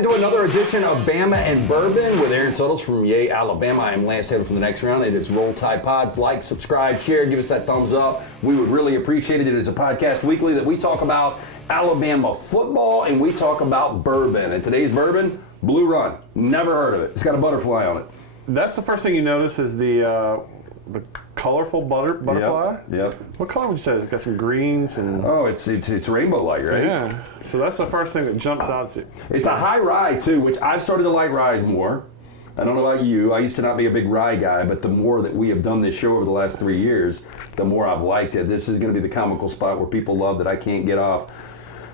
into another edition of Bama and Bourbon with Aaron Suttles from Yea Alabama. I am Lance Taylor from the next round. It is Roll Tide Pods. Like, subscribe, share, give us that thumbs up. We would really appreciate it. It is a podcast weekly that we talk about Alabama football and we talk about bourbon. And today's bourbon, Blue Run. Never heard of it. It's got a butterfly on it. That's the first thing you notice is the colorful butterfly. Yep. What color would you say? It's got some greens and. Oh, it's rainbow light, right? Yeah. So that's the first thing that jumps out to you. It's a high rye too, which I've started to like ryes more. I don't know about you. I used to not be a big rye guy, but the more that we have done this show over the last 3 years, the more I've liked it. This is going to be the comical spot where people love that I can't get off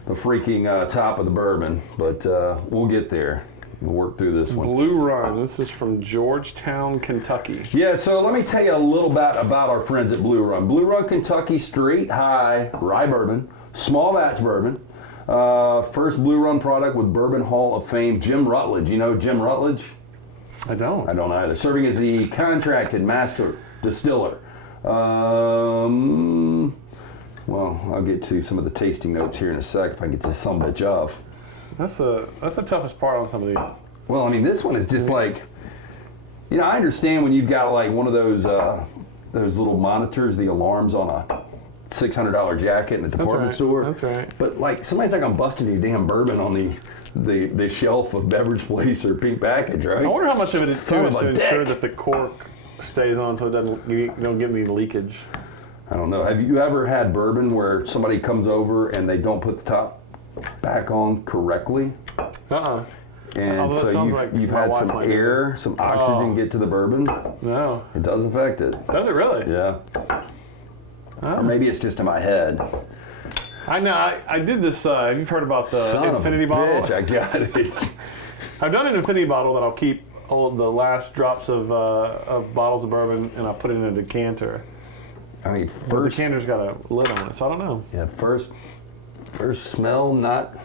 the freaking top of the bourbon, but we'll get there. We'll work through this one. Blue Run. This is from Georgetown, Kentucky. Yeah, so let me tell you a little bit about our friends at Blue Run. Blue Run, Kentucky, straight high rye bourbon, small batch bourbon. First Blue Run product with Bourbon Hall of Fame, Jim Rutledge. You know Jim Rutledge? I don't. I don't either. Serving as the contracted master distiller. Well, I'll get to some of the tasting notes here in a sec if I get to some bitch off. That's the toughest part on some of these. Well, I mean, this one is just like, you know, I understand when you've got like one of those little monitors, the alarms on a $600 jacket in a department store. That's right. But like, somebody's like, I'm busting your damn bourbon on the shelf of beverage place or pink package, right? I wonder how much of it is Son to of a ensure dick. that the cork stays on so it doesn't, you don't get any leakage. I don't know. Have you ever had bourbon where somebody comes over and they don't put the top back on correctly? And Although it so sounds like you've my had wife some might do air, some oxygen get to the bourbon. No. It does affect it. Does it really? Yeah. Oh. Or maybe it's just in my head. I know. I did this. You've heard about the Son infinity of a bottle? bitch, I got it. I've done an infinity bottle that I'll keep all the last drops of bottles of bourbon and I'll put it in a decanter. I mean, But the first, decanter's got a lid on it, so I don't know. yeah, first smell, not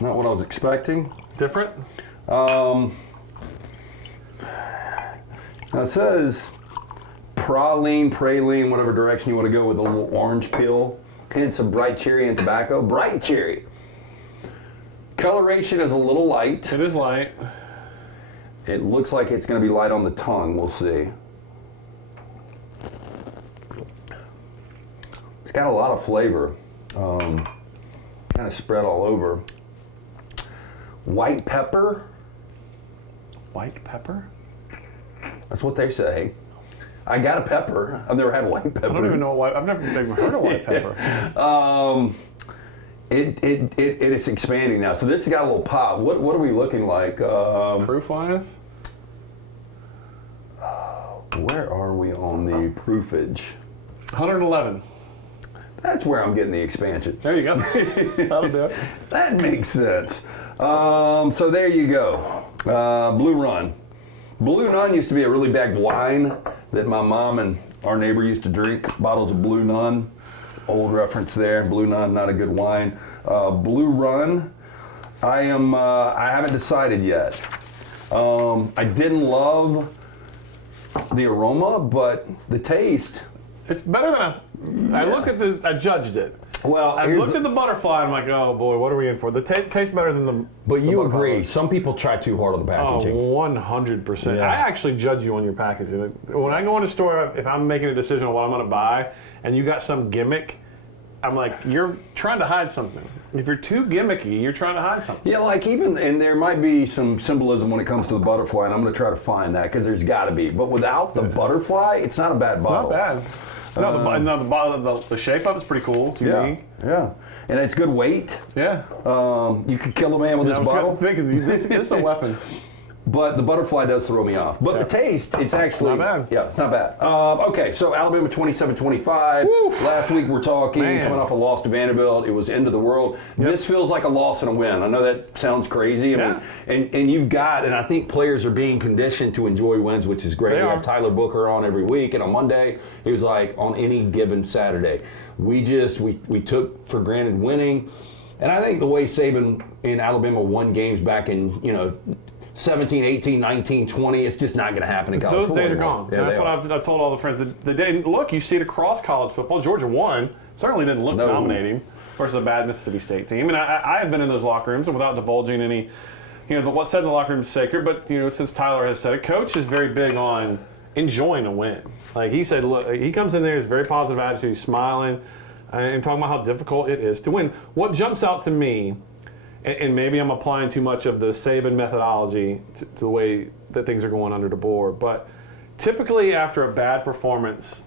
what I was expecting. Different? Now it says praline, whatever direction you want to go with a little orange peel. Hints of bright cherry and tobacco. Bright cherry. Coloration is a little light. It is light. It looks like it's going to be light on the tongue. We'll see. It's got a lot of flavor. Kind of spread all over. White pepper. White pepper? That's what they say. I got a pepper. I've never had white pepper. I don't even know what. I've never heard of white pepper. It is expanding now. So this has got a little pop. What are we looking like? Proof-wise? Where are we on the proofage? 111. That's where I'm getting the expansion. There you go. That'll do it. That makes sense. So there you go. Blue Run. Blue Nun used to be a really bad wine that my mom and our neighbor used to drink. Bottles of Blue Nun. Old reference there. Blue Nun, not a good wine. Blue Run. I haven't decided yet. I didn't love the aroma, but the taste. It's better than I looked at I judged it. Well, I looked at the butterfly and I'm like, oh boy, what are we in for? The tastes better than the. But you the agree, butterfly. some people try too hard on the packaging. 100%. Yeah. I actually judge you on your packaging. When I go in a store, if I'm making a decision on what I'm going to buy, and you got some gimmick, I'm like, you're trying to hide something. If you're too gimmicky, you're trying to hide something. Yeah, like and there might be some symbolism when it comes to the butterfly, and I'm going to try to find that because there's got to be. But without the butterfly, it's not a bad bottle. Not bad. The shape of it's pretty cool. It's unique. Yeah. And it's good weight. Yeah. You could kill a man with this bottle. This is a weapon. But the butterfly does throw me off. But the taste, it's actually... Not bad. Yeah, it's not bad. Okay, so Alabama 27-25. Last week we're talking, coming off a loss to Vanderbilt. It was end of the world. Yep. This feels like a loss and a win. I know that sounds crazy. I mean, and you've got, and I think players are being conditioned to enjoy wins, which is great. We have Tyler Booker on every week, and on Monday, he was like, on any given Saturday. We took for granted winning. And I think the way Saban in Alabama won games back in, 17, 18, 19, 20, it's just not going to happen in college football. Those days are gone. Yeah, that's what I've told all the friends. The day, look, you see it across college football. Georgia won. Certainly didn't look dominating versus a bad Mississippi State team. And I have been in those locker rooms, and without divulging any what's said in the locker room is sacred, but since Tyler has said it, Coach is very big on enjoying a win. Like he said, look, he comes in there, he's very positive attitude, he's smiling, and talking about how difficult it is to win. What jumps out to me, and maybe I'm applying too much of the Saban methodology to the way that things are going under DeBoer, but typically after a bad performance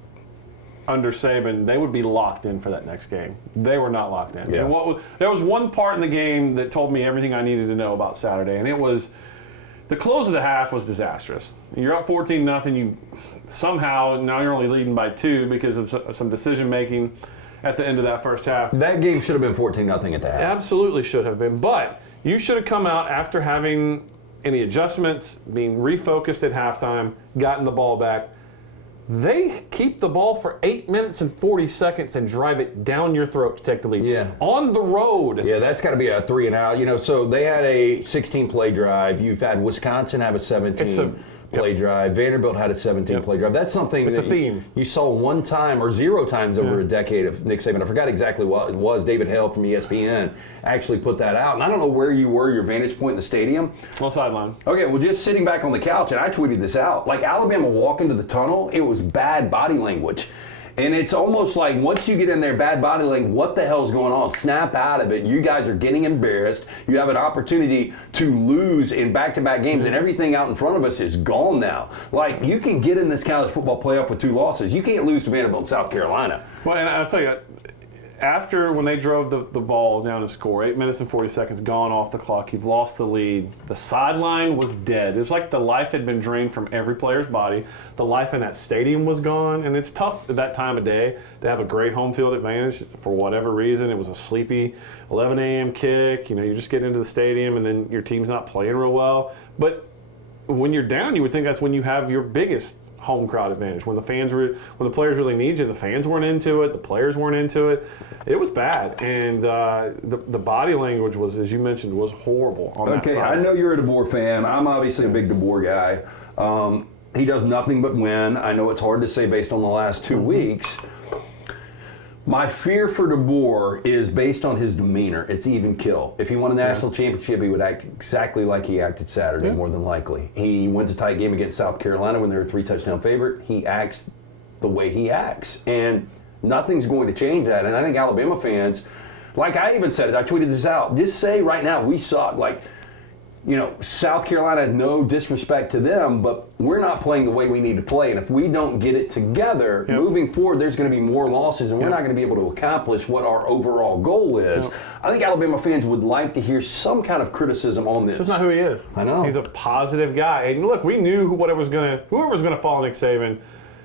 under Saban, they would be locked in for that next game. They were not locked in. Yeah. And there was one part in the game that told me everything I needed to know about Saturday, and it was the close of the half was disastrous. You're up 14-0. You somehow, now you're only leading by 2 because of some decision making at the end of that first half. That game should have been 14-0 at the half. Absolutely should have been, but you should have come out after having any adjustments, being refocused at halftime, gotten the ball back. They keep the ball for 8 minutes and 40 seconds and drive it down your throat to take the lead. Yeah. On the road. Yeah, that's got to be a 3 and out. So they had a 16-play drive. You've had Wisconsin have a 17-play drive. Vanderbilt had a 17-play drive. That's something it's that a theme. You saw one time or 0 times over a decade of Nick Saban. I forgot exactly what it was. David Hale from ESPN actually put that out. And I don't know where you were, your vantage point in the stadium. Well, sideline. Okay, well, just sitting back on the couch, and I tweeted this out. Like, Alabama walk into the tunnel, it was bad body language. And it's almost like once you get in there, bad body language, what the hell's going on? Snap out of it. You guys are getting embarrassed. You have an opportunity to lose in back-to-back games, and everything out in front of us is gone now. Like, you can get in this college football playoff with 2 losses. You can't lose to Vanderbilt and South Carolina. Well, and I'll tell you, after when they drove the ball down to score, 8 minutes and 40 seconds gone off the clock, you've lost the lead. The sideline was dead. It was like the life had been drained from every player's body. The life in that stadium was gone, and it's tough at that time of day to have a great home field advantage for whatever reason. It was a sleepy 11 a.m. kick. You just get into the stadium, and then your team's not playing real well. But when you're down, you would think that's when you have your biggest home crowd advantage. When the players really need you, the fans weren't into it, the players weren't into it. It was bad, and the body language was, as you mentioned, was horrible on that side. I know you're a DeBoer fan. I'm obviously a big DeBoer guy. He does nothing but win. I know it's hard to say based on the last 2 weeks. My fear for DeBoer is based on his demeanor. It's even kill. If he won a national championship, he would act exactly like he acted Saturday, more than likely. He wins a tight game against South Carolina when they're a 3-touchdown favorite. He acts the way he acts. And nothing's going to change that. And I think Alabama fans, like I even said it, I tweeted this out, just say right now, we suck. Like, South Carolina, no disrespect to them, but we're not playing the way we need to play. And if we don't get it together, moving forward, there's going to be more losses, and we're not going to be able to accomplish what our overall goal is. I think Alabama fans would like to hear some kind of criticism on this. That's not who he is. I know. He's a positive guy. And look, we knew whoever was going to follow Nick Saban,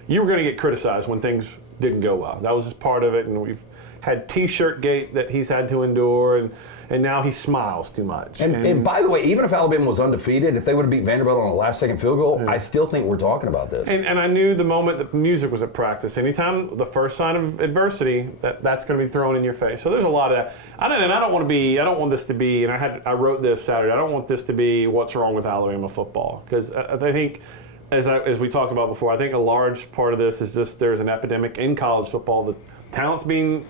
you were going to get criticized when things didn't go well. That was just part of it, and we've had T-shirt gate that he's had to endure, and now he smiles too much. And by the way, even if Alabama was undefeated, if they would have beat Vanderbilt on a last-second field goal, I still think we're talking about this. And I knew the moment that music was at practice. Anytime the first sign of adversity, that's going to be thrown in your face. So there's a lot of that. I don't want this to be, and I wrote this Saturday, I don't want this to be what's wrong with Alabama football. Because I think, as we talked about before, I think a large part of this is just there's an epidemic in college football. The talent's being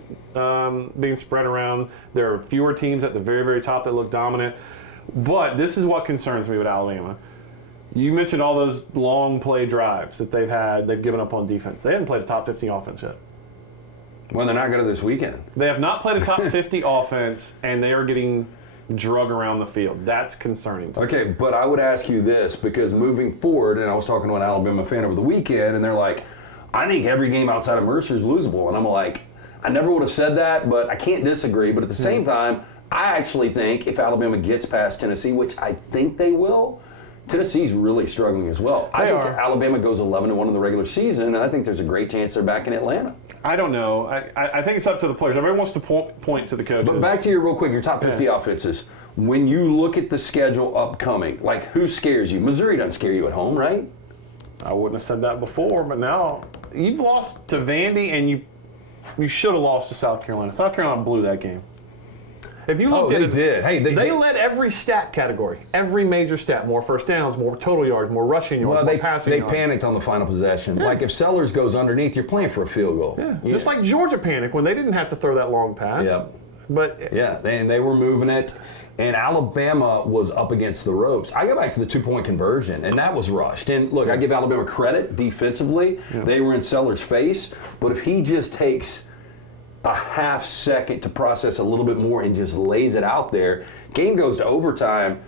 spread around. There are fewer teams at the very, very top that look dominant. But this is what concerns me with Alabama. You mentioned all those long play drives that they've given up on defense. They haven't played a top 50 offense yet. Well, they're not going to this weekend. They have not played a top 50 offense, and they are getting drug around the field. That's concerning. Okay, but I would ask you this, because moving forward, and I was talking to an Alabama fan over the weekend, and they're like, I think every game outside of Mercer is losable. And I'm like, I never would have said that, but I can't disagree. But at the same time, I actually think if Alabama gets past Tennessee, which I think they will, Tennessee's really struggling as well. I think Alabama goes 11-1 in the regular season, and I think there's a great chance they're back in Atlanta. I don't know. I think it's up to the players. Everyone wants to point to the coaches. But back to your top 50 offenses. When you look at the schedule upcoming, like who scares you? Missouri doesn't scare you at home, right? I wouldn't have said that before, but now you've lost to Vandy, and you should have lost to South Carolina. South Carolina blew that game. If you looked at it, did. Hey, they led every stat category, every major stat, more first downs, more total yards, more rushing yards, more passing yards. They panicked on the final possession. Yeah. Like if Sellers goes underneath, you're playing for a field goal. Yeah. Just like Georgia panicked when they didn't have to throw that long pass. Yeah. But yeah, they were moving it. And Alabama was up against the ropes. I go back to the 2-point conversion, and that was rushed. And look, I give Alabama credit defensively. Yeah. They were in Sellers' face. But if he just takes a half second to process a little bit more and just lays it out there, game goes to overtime.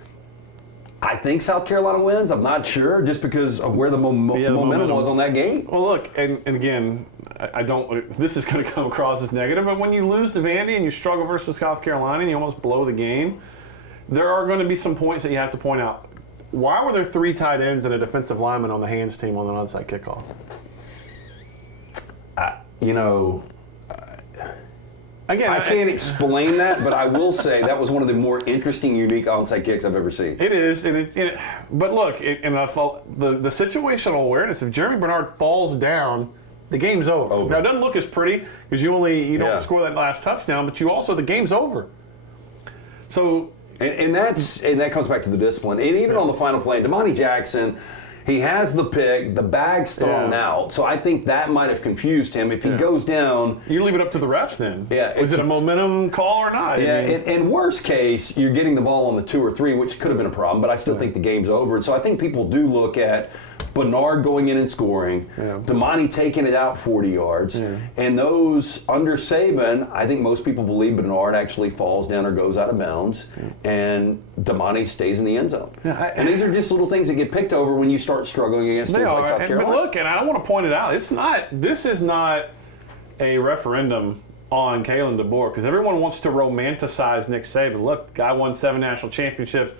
I think South Carolina wins. I'm not sure, just because of where the momentum was on that game. Well, look, and again, I don't. This is going to come across as negative, but when you lose to Vandy and you struggle versus South Carolina and you almost blow the game, there are going to be some points that you have to point out. Why were there 3 tight ends and a defensive lineman on the hands team on an onside kickoff? Again, I can't explain that, but I will say that was one of the more interesting, unique onside kicks I've ever seen. It is, but look, the situational awareness, if Jeremy Bernard falls down, the game's over. Now, it doesn't look as pretty because you don't score that last touchdown, but the game's over. So. And that comes back to the discipline. And even on the final play, Damani Jackson, he has the pick, the bag's thrown out. So I think that might have confused him. If he goes down... You leave it up to the refs then. Yeah. Was it a momentum call or not? Yeah, in worst case, you're getting the ball on the 2 or 3, which could have been a problem, but I still think the game's over. And so I think people do look at Bernard going in and scoring, Damani taking it out 40 yards, and those under Saban, I think most people believe Bernard actually falls down or goes out of bounds, and Damani stays in the end zone. And these are just little things that get picked over when you start struggling against teams like South Carolina. But look, and I want to point it out, this is not a referendum on Kalen DeBoer, because everyone wants to romanticize Nick Saban. Look, the guy won 7 national championships,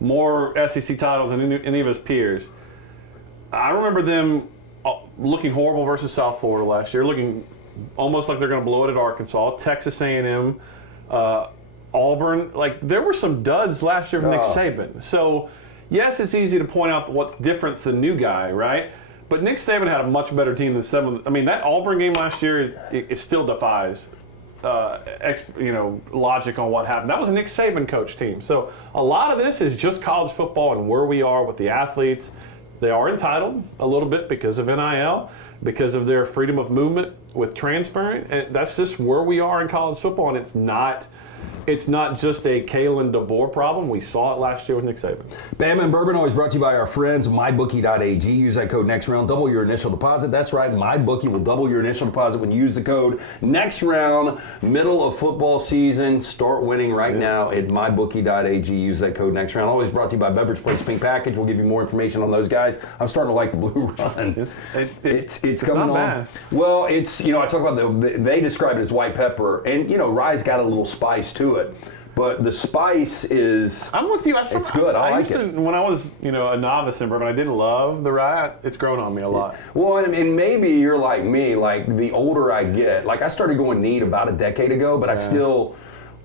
more SEC titles than any of his peers. I remember them looking horrible versus South Florida last year, looking almost like they're going to blow it at Arkansas, Texas A&M, Auburn. Like, there were some duds last year from Nick Saban. So, yes, it's easy to point out what's different than the new guy, right? But Nick Saban had a much better team than Saban. I mean, that Auburn game last year, it still defies logic on what happened. That was a Nick Saban coach team. So a lot of this is just college football and where we are with the athletes. They are entitled a little bit because of NIL, because of their freedom of movement with transferring. And that's just where we are in college football, and it's not just a Kalen DeBoer problem. We saw it last year with Nick Saban. Bama and Bourbon always brought to you by our friends, mybookie.ag. Use that code NEXTROUND, double your initial deposit. That's right, MyBookie will double your initial deposit when you use the code NEXTROUND. Middle of football season. Start winning right now at mybookie.ag. Use that code NEXTROUND. Always brought to you by Beverage Place Pink Package. We'll give you more information on those guys. I'm starting to like the Blue Run. It's coming on. Bad. Well, I talk about they describe it as white pepper, and rye's got a little spice to it. But the spice is... I'm with you. It's good. I like it. When I was, a novice in bourbon, I didn't love the rye. It's grown on me a lot. Well, and maybe you're like me. Like, the older I get, like, I started going neat about a decade ago, but I still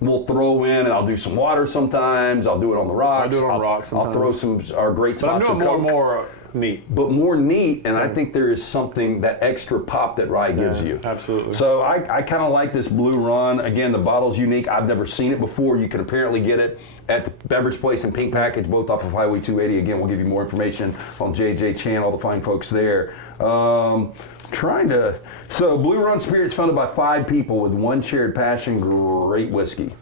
will throw in, and I'll do some water sometimes. I'll do it on the rocks. I do it on rocks sometimes. I'll throw our great spots of Coke. But I'm doing more neat. But more neat, and I think there is something, that extra pop that rye gives you. Absolutely. So I kind of like this Blue Run. Again, the bottle's unique. I've never seen it before. You can apparently get it at the Beverage Place and Pink Package, both off of Highway 280. Again, we'll give you more information on JJ Chan, all the fine folks there. So Blue Run Spirits founded by 5 people with one shared passion, great whiskey.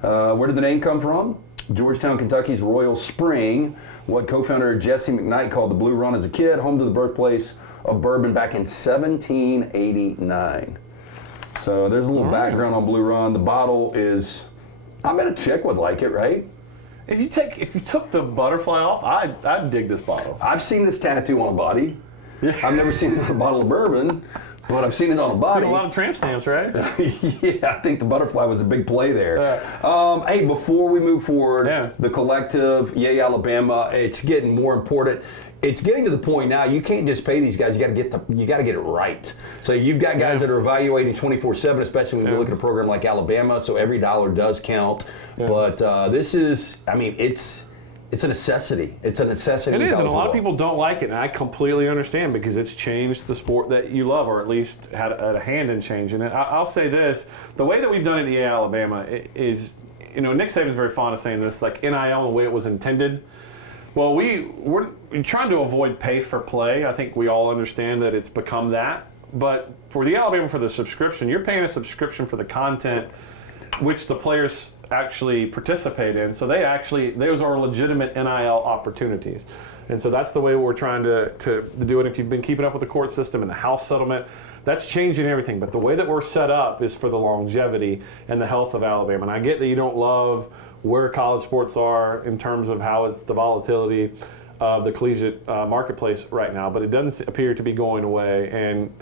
Where did the name come from? Georgetown, Kentucky's Royal Spring, what co-founder Jesse McKnight called the Blue Run as a kid, home to the birthplace of bourbon back in 1789. So there's a little background on Blue Run. The bottle is, I bet a chick would like it, right? If you took the butterfly off, I'd dig this bottle. I've seen this tattoo on a body. I've never seen it on a bottle of bourbon. But I've seen it on a body. Seen a lot of tramp stamps, right? Yeah, I think the butterfly was a big play there. Hey, before we move forward, the collective, Yea Alabama, it's getting more important. It's getting to the point now, you can't just pay these guys, you got to get it right. So you've got guys that are evaluating 24/7, especially when you look at a program like Alabama, so every dollar does count. But this is, it's a necessity. It's a necessity. It is, and a lot of people don't like it, and I completely understand because it's changed the sport that you love, or at least had a hand in changing it. I'll say this: the way that we've done it at Yea Alabama is, Nick Saban's very fond of saying this, like NIL, the way it was intended. Well, we're trying to avoid pay for play. I think we all understand that it's become that. But for the Alabama, for the subscription, you're paying a subscription for the content which the players actually participate in. So those are legitimate NIL opportunities. And so that's the way we're trying to do it. If you've been keeping up with the court system and the House settlement, that's changing everything. But the way that we're set up is for the longevity and the health of Alabama. And I get that you don't love where college sports are in terms of how it's the volatility of the collegiate marketplace right now, but it doesn't appear to be going away. And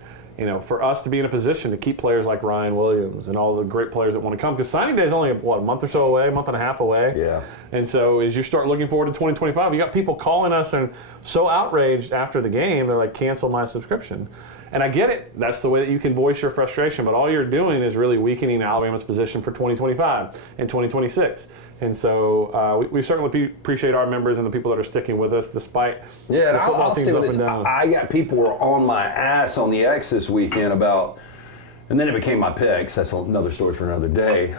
for us to be in a position to keep players like Ryan Williams and all the great players that want to come, because signing day is only, a month or so away, a month and a half away. Yeah. And so as you start looking forward to 2025, you got people calling us and so outraged after the game, they're like, cancel my subscription. And I get it. That's the way that you can voice your frustration, but all you're doing is really weakening Alabama's position for 2025 and 2026. And so we certainly appreciate our members and the people that are sticking with us despite the football I'll teams up and down. I got people who were on my ass on the X this weekend about, and then it became my picks. That's another story for another day.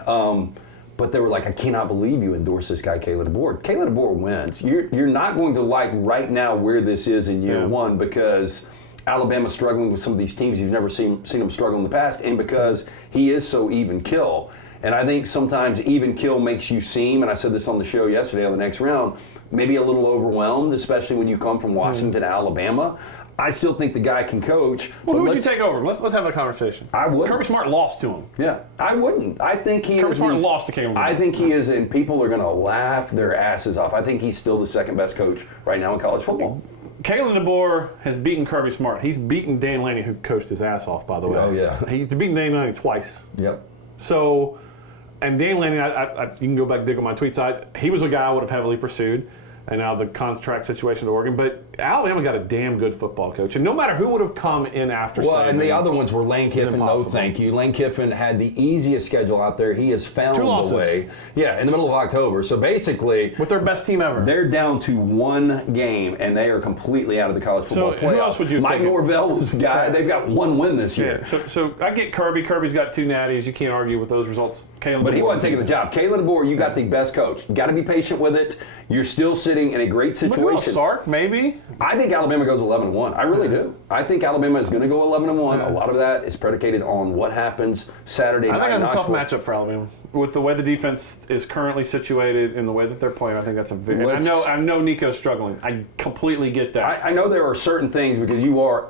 But they were like, I cannot believe you endorsed this guy, Kayla DeBoer. Kayla DeBoer wins. You're not going to like right now where this is in year one because Alabama's struggling with some of these teams you've never seen them struggle in the past, and because he is so even kill. And I think sometimes even kill makes you seem, and I said this on the show yesterday on the next round, maybe a little overwhelmed, especially when you come from Washington, Alabama. I still think the guy can coach. Well, who would you take over him? Let's have a conversation. I would. Kirby Smart lost to him. Yeah, I wouldn't. I think Kirby Smart lost to Caleb. I think he is, and people are going to laugh their asses off. I think he's still the second best coach right now in college football. Kalen DeBoer has beaten Kirby Smart. He's beaten Dan Lanning, who coached his ass off, by the way. Oh, yeah. He's beaten Dan Lanning twice. Yep. So, and Dan Lanning, you can go back and dig on my tweets. He was a guy I would have heavily pursued, and now the contract situation at Oregon. But Alabama got a damn good football coach, and no matter who would have come in after. Well, and the other ones were Lane Kiffin. No, thank you. Lane Kiffin had the easiest schedule out there. He has found a way. Yeah, in the middle of October. So basically, with their best team ever, they're down to one game, and they are completely out of the college football playoff. Who else would you? Mike Norvell was a guy. They've got one win this year. Yeah. So I get Kirby. Kirby's got 2 natties. You can't argue with those results. But he wasn't taking the job. Kayla DeBoer, you got the best coach. You got to be patient with it. You're still sitting in a great situation. Sark, maybe. I think Alabama goes 11-1. I really do. I think Alabama is going to go 11-1. Yeah. A lot of that is predicated on what happens Saturday night. I think that's a tough matchup for Alabama. With the way the defense is currently situated and the way that they're playing, I think that's a very. I know Nico's struggling. I completely get that. I know there are certain things because you're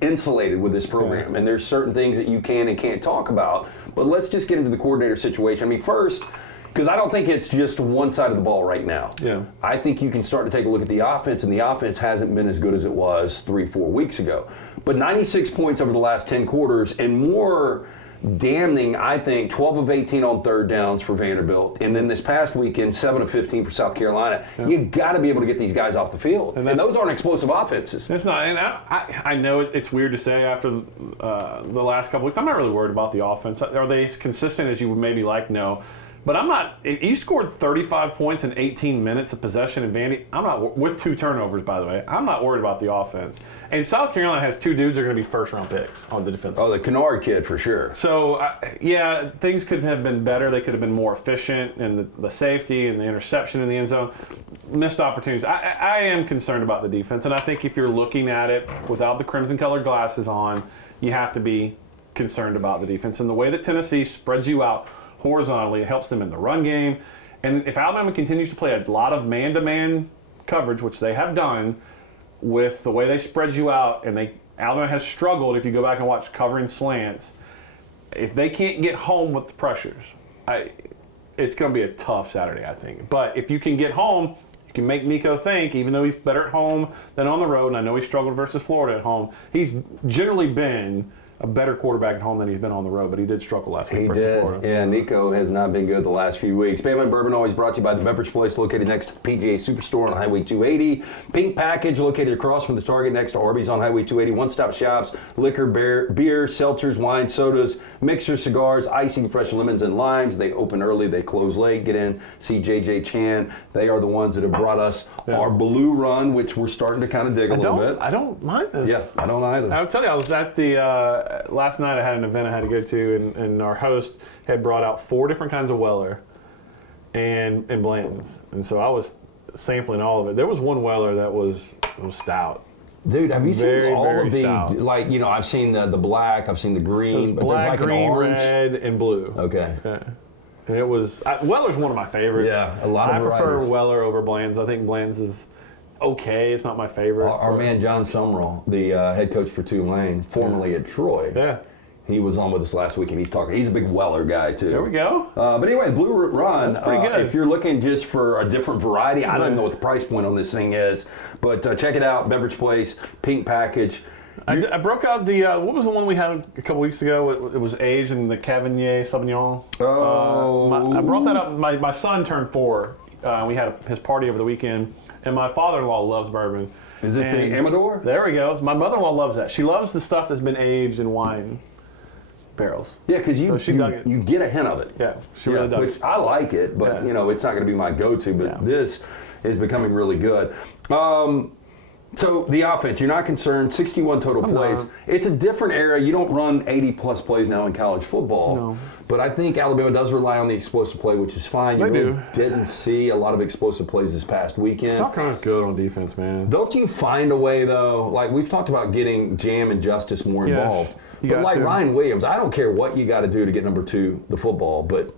insulated with this program, and there's certain things that you can and can't talk about. But let's just get into the coordinator situation. I mean, first, because I don't think it's just one side of the ball right now. Yeah. I think you can start to take a look at the offense, and the offense hasn't been as good as it was 3-4 weeks ago. But 96 points over the last 10 quarters, and more damning, I think, 12 of 18 on third downs for Vanderbilt. And then this past weekend, 7 of 15 for South Carolina. Yeah. You got to be able to get these guys off the field. And those aren't explosive offenses. It's not. And I know it's weird to say after the last couple weeks, I'm not really worried about the offense. Are they as consistent as you would maybe like? No. But I'm not. If you scored 35 points in 18 minutes of possession in Vandy, I'm not, with 2 turnovers, by the way, I'm not worried about the offense. And South Carolina has 2 dudes that are going to be first-round picks on the defense. Oh, the Kennard kid for sure. So, things could have been better. They could have been more efficient in the safety and the interception in the end zone. Missed opportunities. I am concerned about the defense, and I think if you're looking at it without the crimson-colored glasses on, you have to be concerned about the defense. And the way that Tennessee spreads you out horizontally, it helps them in the run game. And if Alabama continues to play a lot of man-to-man coverage, which they have done, with the way they spread you out, and Alabama has struggled, if you go back and watch covering slants, if they can't get home with the pressures, it's going to be a tough Saturday, I think. But if you can get home, you can make Nico think, even though he's better at home than on the road, and I know he struggled versus Florida at home, he's generally been a better quarterback at home than he's been on the road, but he did struggle last week versus Florida. Yeah, Nico has not been good the last few weeks. Bama and Bourbon always brought to you by the Beverage Place, located next to the PGA Superstore on Highway 280. Pink Package, located across from the Target next to Arby's on Highway 280. One-stop shops, liquor, beer, seltzers, wine, sodas, mixers, cigars, icing, fresh lemons and limes. They open early, they close late. Get in, see JJ Chan. They are the ones that have brought us our Blue Run, which we're starting to kind of dig a little bit. I don't mind this. Yeah, I don't either. I'll tell you, I was at the last night I had an event I had to go to, and our host had brought out 4 different kinds of Weller and Blanton's. And so I was sampling all of it. There was one Weller that was stout. Dude, have you seen all very of the, stout. like, I've seen the black, I've seen the green, but Black, there's like green, an orange. red, and blue. Okay. Yeah. And it was Weller's one of my favorites. Yeah, a lot of I prefer varieties. Weller over Bland's. I think Bland's is okay. It's not my favorite. Our man John Summerall, the head coach for Tulane, formerly at Troy. Yeah. He was on with us last week, and he's a big Weller guy, too. There we go. But anyway, Blue Root Run. That's pretty good. If you're looking just for a different variety, I don't know what the price point on this thing is, but check it out, Beverage Place, pink package. I broke out the, what was the one we had a couple weeks ago? It was aged in the Cavagnier Sauvignon. Oh. I brought that up. My son turned 4. We had his party over the weekend, and my father-in-law loves bourbon. Is it the Amador? There we go. My mother-in-law loves that. She loves the stuff that's been aged in wine barrels. Yeah, because she dug it. you get a hint of it. Yeah, she really does. Which I like it, but it's not going to be my go-to. But this is becoming really good. So the offense, you're not concerned. 61 total plays. It's a different era. You don't run 80-plus plays now in college football. No. But I think Alabama does rely on the explosive play, which is fine. You really didn't see a lot of explosive plays this past weekend. South Carolina's good on defense, man. Don't you find a way, though? Like, we've talked about getting Jam and Justice more involved. But like Ryan Williams, I don't care what you got to do to get number 2 the football, but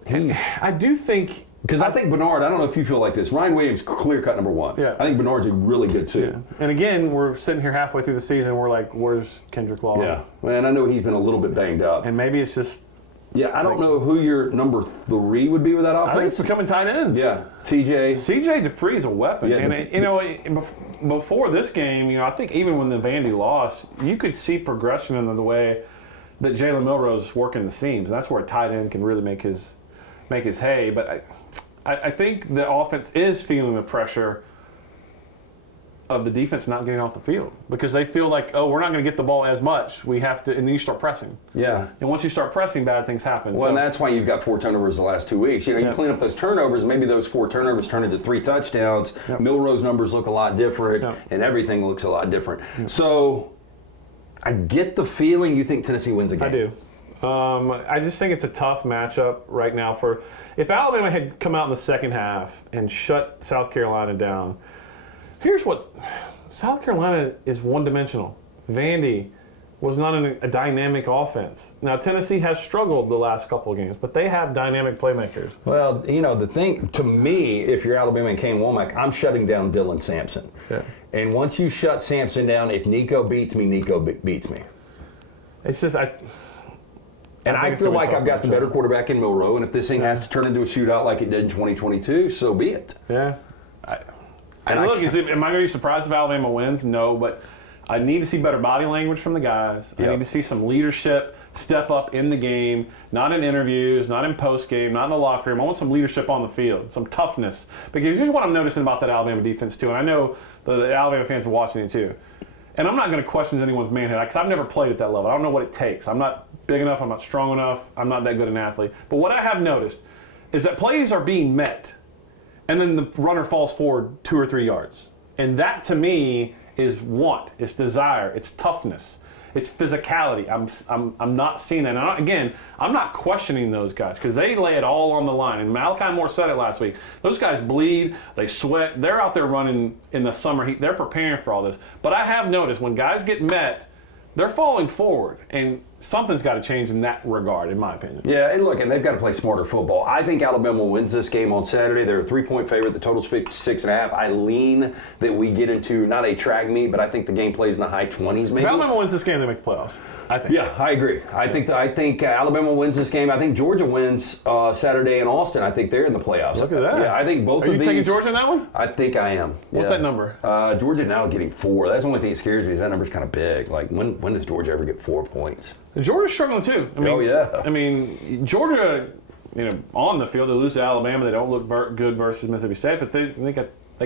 I do think... Because I think Bernard, I don't know if you feel like this, Ryan Williams, clear-cut number 1. Yeah. I think Bernard's a really good 2. Yeah. And again, we're sitting here halfway through the season, we're like, where's Kendrick Law? Yeah. And I know he's been a little bit banged up. And maybe it's just... Yeah, I don't know who your number 3 would be with that offense. I think it's becoming tight ends. Yeah, CJ. CJ Dupree is a weapon. Yeah, and, before this game, I think even when the Vandy lost, you could see progression in the way that Jalen Milrose is working the seams. That's where a tight end can really make his hay. But I think the offense is feeling the pressure of the defense not getting off the field because they feel like, oh, we're not going to get the ball as much. We have to, and then you start pressing. Yeah. And once you start pressing, bad things happen. Well, and that's why you've got 4 turnovers the last 2 weeks. You clean up those turnovers, maybe those 4 turnovers turn into 3 touchdowns. Yep. Milrose numbers look a lot different, and everything looks a lot different. So I get the feeling you think Tennessee wins a game. I do. I just think it's a tough matchup right now. If Alabama had come out in the second half and shut South Carolina down, here's what South Carolina is one-dimensional. Vandy was not a dynamic offense. Now, Tennessee has struggled the last couple of games, but they have dynamic playmakers. Well, the thing, to me, if you're Alabama and Kane Womack, I'm shutting down Dylan Sampson. Yeah. And once you shut Sampson down, if Nico beats me, Nico beats me. It's just, I feel like I've got the better quarterback in Milroe, and if this thing has to turn into a shootout like it did in 2022, so be it. Yeah. Am I going to be surprised if Alabama wins? No, but I need to see better body language from the guys. I need to see some leadership step up in the game, not in interviews, not in post-game, not in the locker room. I want some leadership on the field, some toughness. Because here's what I'm noticing about that Alabama defense, too, and I know the Alabama fans are watching it, too. And I'm not going to question anyone's manhood because I've never played at that level. I don't know what it takes. I'm not big enough. I'm not strong enough. I'm not that good an athlete. But what I have noticed is that plays are being met, and then the runner falls forward 2 or 3 yards. And that, to me, is want. It's desire. It's toughness. It's physicality. I'm not seeing that. And I'm not questioning those guys because they lay it all on the line. And Malachi Moore said it last week. Those guys bleed. They sweat. They're out there running in the summer heat. They're preparing for all this. But I have noticed when guys get met, they're falling forward. And something's got to change in that regard, in my opinion. Yeah, and they've got to play smarter football. I think Alabama wins this game on Saturday. They're a 3-point favorite. The total's 56.5. I lean that we get into not a track meet, but I think the game plays in the high 20s maybe. If Alabama wins this game, they make the playoffs. I think. Yeah, I agree. I think Alabama wins this game. I think Georgia wins Saturday in Austin. I think they're in the playoffs. Look at that. Yeah, I think both Are of these. you taking Georgia in that one? I think I am. What's that number? Georgia now is getting 4. That's the only thing that scares me is that number's kind of big. Like, when does Georgia ever get 4 points? Georgia's struggling too. I mean, Georgia, on the field they lose to Alabama. They don't look good versus Mississippi State, but they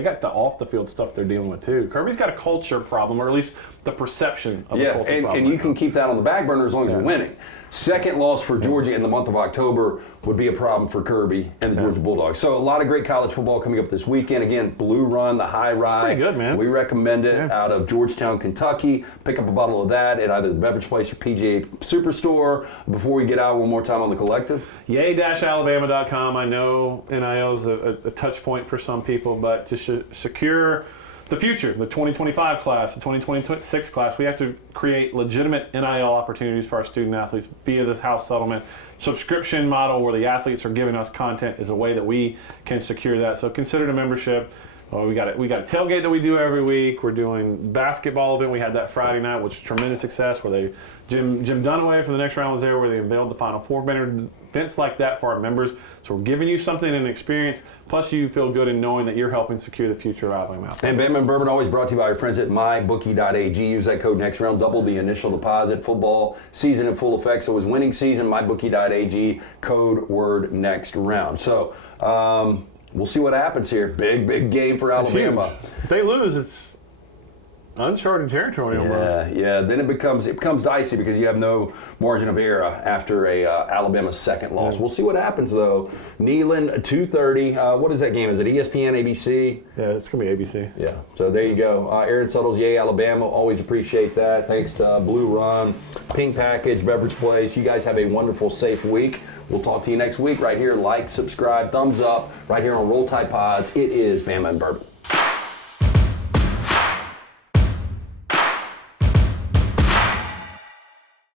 got the off the field stuff they're dealing with too. Kirby's got a culture problem, or at least the perception of a culture problem. And you can keep that on the back burner as long as you're winning. Second loss for Georgia in the month of October would be a problem for Kirby and the Georgia Bulldogs. So a lot of great college football coming up this weekend. Again, Blue Run, the High Ride. It's pretty good, man. We recommend it out of Georgetown, Kentucky. Pick up a bottle of that at either the Beverage Place or PGA Superstore. Before we get out, one more time on the collective. Yea-Alabama.com. I know NIL is a touch point for some people, but to secure the future, the 2025 class, the 2026 class. We have to create legitimate NIL opportunities for our student athletes via this house settlement subscription model where the athletes are giving us content is a way that we can secure that. So consider the membership. We got a tailgate that we do every week. We're doing basketball event. We had that Friday night, which was tremendous success. Where Jim Dunaway from the next round was there, where they unveiled the Final Four banner. Events like that for our members. So we're giving you something and an experience. Plus, you feel good in knowing that you're helping secure the future of Alabama. And Bama and Bourbon always brought to you by our friends at mybookie.ag. Use that code next round, double the initial deposit. Football season in full effect. So it was winning season. Mybookie.ag, code word next round. So. We'll see what happens here. Big game for Alabama. If they lose, it's uncharted territory almost. Yeah. Then it becomes dicey because you have no margin of error after a Alabama's second loss. We'll see what happens though. Neyland 2:30. What is that game? Is it ESPN, ABC? Yeah, it's gonna be ABC. Yeah. So there you go. Aaron Suttles, Yea Alabama. Always appreciate that. Thanks to Blue Run, Pink Package, Beverage Place. You guys have a wonderful, safe week. We'll talk to you next week right here. Like, subscribe, thumbs up, right here on Roll Tide Pods. It is Bama and Bourbon.